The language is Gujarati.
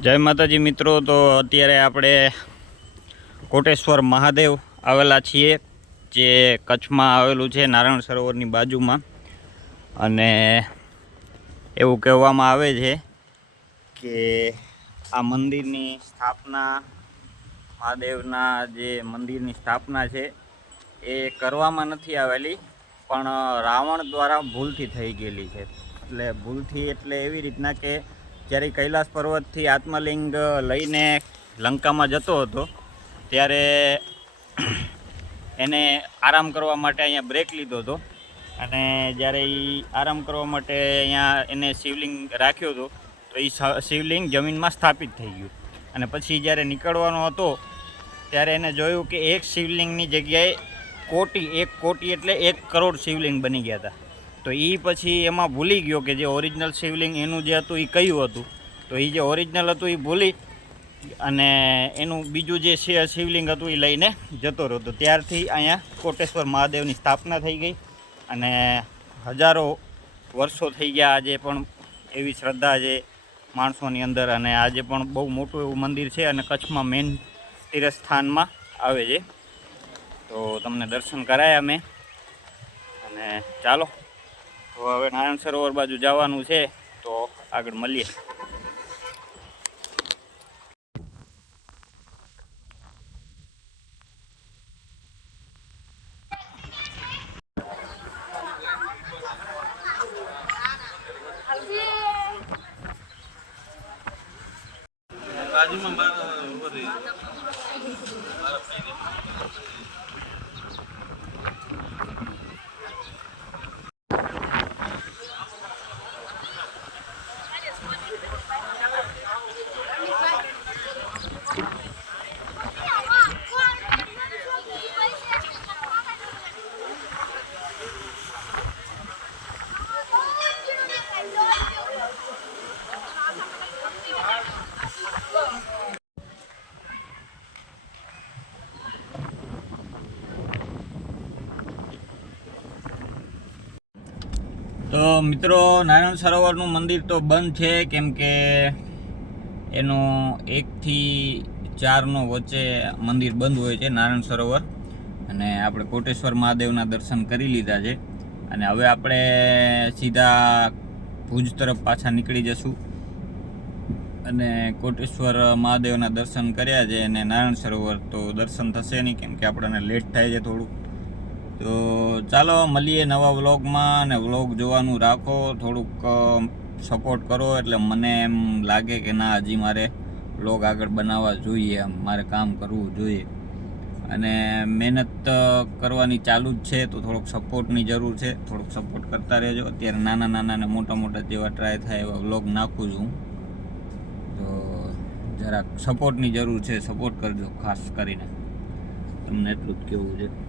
જય માતાજી મિત્રો, તો અત્યારે આપણે કોટેશ્વર મહાદેવ આવેલા છીએ, જે કચ્છમાં આવેલું છે નારાયણ સરોવરની બાજુમાં. અને એવું કહેવામાં આવે છે કે આ મંદિરની સ્થાપના, મહાદેવના જે મંદિરની સ્થાપના છે, એ કરવામાં નથી આવેલી, પણ રાવણ દ્વારા ભૂલથી થઈ ગયેલી છે. એટલે ભૂલથી એટલે એવી રીતના કે જ્યારે કૈલાસ પર્વતથી આત્મલિંગ લઈને લંકામાં જતો હતો, ત્યારે એને આરામ કરવા માટે અહીંયા બ્રેક લીધો હતો. અને જ્યારે એ આરામ કરવા માટે અહીંયા એને શિવલિંગ રાખ્યો હતો, તો એ શિવલિંગ જમીનમાં સ્થાપિત થઈ ગયું. અને પછી જ્યારે નીકળવાનો હતો, ત્યારે એને જોયું કે એક શિવલિંગની જગ્યાએ કોટી, એક કોટી એટલે એક કરોડ શિવલિંગ બની ગયા હતા. તો એ પછી એમાં ભૂલી ગયો કે જે ઓરિજિનલ શિવલિંગ એનું જે હતું એ કયું હતું. તો એ જે ઓરિજિનલ હતું એ ભૂલી અને એનું બીજું જે શિવલિંગ હતું એ લઈને જતો રહ્યો. તો ત્યારથી અહીંયા કોટેશ્વર મહાદેવની સ્થાપના થઈ ગઈ અને હજારો વર્ષો થઈ ગયા આજે પણ એવી શ્રદ્ધા છે માણસોની અંદર અને આજે પણ બહુ મોટું એવું મંદિર છે અને કચ્છમાં મેન તીર્થસ્થાનમાં આવે છે. તો તમને દર્શન કરાયા મેં અને ચાલો. તો હવે નારાયણ સરોવર બાજુ જવાનું છે તો આગળ મળીએ. બાજુમાં બાર તો મિત્રો, નારાયણ સરોવરનું મંદિર તો બંધ છે, કેમ કે એનો એકથી ચારનો વચ્ચે મંદિર બંધ હોય છે, નારાયણ સરોવર. અને આપણે કોટેશ્વર મહાદેવના દર્શન કરી લીધા છે. અને હવે આપણે સીધા ભુજ તરફ પાછા નીકળી જશું. અને કોટેશ્વર મહાદેવના દર્શન કર્યા છે, અને નારાયણ સરોવર તો દર્શન થશે નહીં, કેમ કે આપણને લેટ થાય છે થોડું તો ચાલો મળીએ નવા વ્લોગમાં અને વ્લોગ જોવાનું રાખો. થોડુંક સપોર્ટ કરો એટલે મને એમ લાગે કે ના, હજી મારે વ્લોગ આગળ બનાવવા જોઈએ મારે કામ કરવું જોઈએ. અને મહેનત કરવાની ચાલુ જ છે, તો થોડોક સપોર્ટની જરૂર છે. થોડોક સપોર્ટ કરતા રહેજો. અત્યારે નાના નાના ને મોટા મોટા જેવા ટ્રાય થાય એવા વ્લોગ નાખું છું. તો જરાક સપોર્ટની જરૂર છે. સપોર્ટ કરજો, ખાસ કરીને. તમને એટલું જ કહેવું છે.